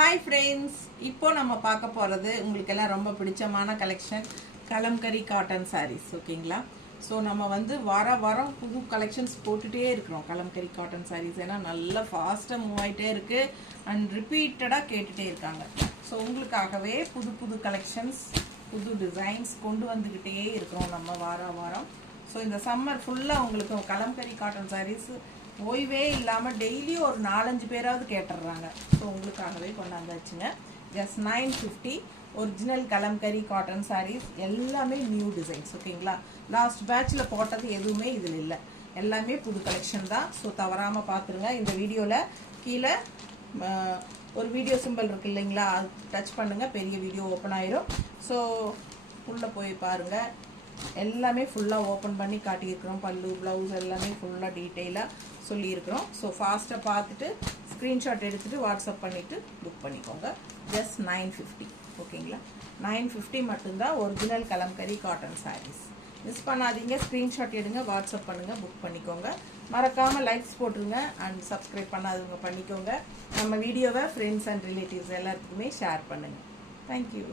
Hi friends, இப்போ நம்ம பார்க்க போறது உங்களுக்கு எல்லாம் ரொம்ப பிடிச்சமான கலெக்ஷன் கலம்கரி காட்டன் sarees ஓகேங்களா. ஸோ நம்ம வந்து வாரம் புது கலெக்ஷன்ஸ் போட்டுட்டே இருக்கிறோம் கலம்கரி காட்டன் sarees. ஏன்னா நல்லா ஃபாஸ்ட்டாக மூவ் ஆகிட்டே இருக்கு அண்ட் ரிப்பீட்டடாக கேட்டுகிட்டே இருக்காங்க. ஸோ உங்களுக்காகவே புது கலெக்ஷன்ஸ் புது டிசைன்ஸ் கொண்டு வந்துக்கிட்டே இருக்கிறோம் நம்ம வாரம். ஸோ இந்த சம்மர் ஃபுல்லாக உங்களுக்கு கலம்கரி காட்டன் sarees ஓய்வே இல்லாமல் டெய்லி ஒரு 4-5 பேராவது கேட்டுடுறாங்க. ஸோ உங்களுக்காகவே கொண்டாந்தாச்சுங்க. Just 950 original Kalamkari cotton sarees, எல்லாமே நியூ டிசைன்ஸ் ஓகேங்களா. லாஸ்ட் பேட்சில் போட்டது எதுவுமே இதில் இல்லை, எல்லாமே புது கலெக்ஷன் தான். ஸோ தவறாமல் பார்த்துருங்க. இந்த வீடியோவில் கீழே ஒரு வீடியோ சிம்பிள் இருக்குது இல்லைங்களா, அது டச் பண்ணுங்கள், பெரிய வீடியோ ஓப்பன் ஆயிரும். ஸோ உள்ளே போய் பாருங்கள், எல்லாமே ஃபுல்லாக ஓப்பன் பண்ணி காட்டியிருக்கிறோம். பல்லு ப்ளவுஸ் எல்லாமே ஃபுல்லாக டீட்டெயிலாக சொல்லியிருக்கிறோம். ஸோ ஃபாஸ்ட்டாக பார்த்துட்டு ஸ்க்ரீன்ஷாட் எடுத்துகிட்டு வாட்ஸ்அப் பண்ணிவிட்டு புக் பண்ணிக்கோங்க. ஜஸ்ட் 950 ஓகேங்களா. 950 மட்டும்தான் original Kalamkari cotton sarees. Miss பண்ணாதீங்க, ஸ்க்ரீன்ஷாட் எடுங்க, வாட்ஸ்அப் பண்ணுங்கள், புக் பண்ணிக்கோங்க. மறக்காமல் லைக்ஸ் போட்டுருங்க அண்ட் சப்ஸ்கிரைப் பண்ணாதவங்க பண்ணிக்கோங்க. நம்ம வீடியோவை ஃப்ரெண்ட்ஸ் அண்ட் ரிலேட்டிவ்ஸ் எல்லாத்துக்குமே ஷேர் பண்ணுங்கள். தேங்க்யூ.